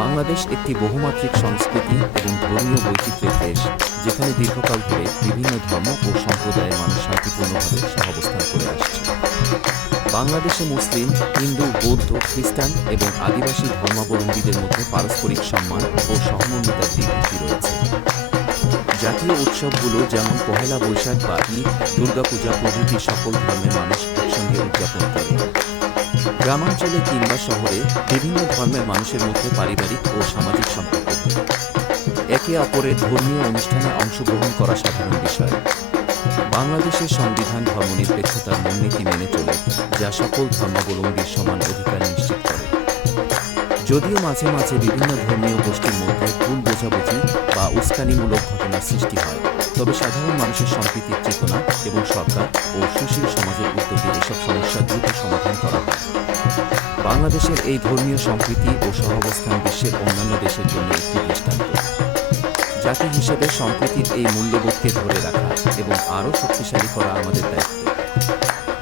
বাংলাদেশ একটি বহুমাত্রিক সংস্কৃতি এবং ধর্মীয় বৈচিত্র্যের দেশ, যেখানে দীর্ঘকাল ধরে বিভিন্ন ধর্ম ও সম্প্রদায়ের মানুষ শান্তিপূর্ণভাবে সহাবস্থান করে আসছে। বাংলাদেশে মুসলিম, হিন্দু, বৌদ্ধ, খ্রিস্টান এবং আদিবাসী ধর্মাবলম্বীদের মধ্যে পারস্পরিক সম্মান ও সহমর্মিতার দিকটি রয়েছে। জাতীয় উৎসবগুলো যেমন পহেলা বৈশাখ বা ঈদ, দুর্গাপূজা প্রভৃতি সকল ধর্মের মানুষ একসঙ্গে উদযাপন করে। গ্রামাঞ্চলে কিংবা শহরে বিভিন্ন ধর্মের মানুষের মধ্যে পারিবারিক ও সামাজিক সম্পর্ক থাকে। একে অপরের ধর্মীয় অনুষ্ঠানে অংশগ্রহণ করা সাধারণ বিষয়। বাংলাদেশের সংবিধান ধর্মনিরপেক্ষতার মূলনীতি মেনে চলে, যা সকল ধর্মাবলম্বীর সমান অধিকার নিশ্চিত করে। যদিও মাঝে মাঝে বিভিন্ন ধর্মীয় গোষ্ঠীর মধ্যে ভুল বোঝাবুঝি বা উস্কানিমূলক ঘটনার সৃষ্টি হয়, তবে সাধারণ মানুষের সম্প্রীতির চেতনা এবং সরকার ও সুশীল সমাজের উদ্যোগে এসব সমস্যা দ্রুত সমাধান করা হয়। বাংলাদেশের এই ধর্মীয় সম্প্রীতি ও সহাবস্থান বিশ্বের অন্যান্য দেশের জন্য একটি দৃষ্টান্ত। জাতি হিসেবে সম্প্রীতির এই মূল্যবোধকে ধরে রাখা এবং আরও শক্তিশালী করা আমাদের দায়িত্ব।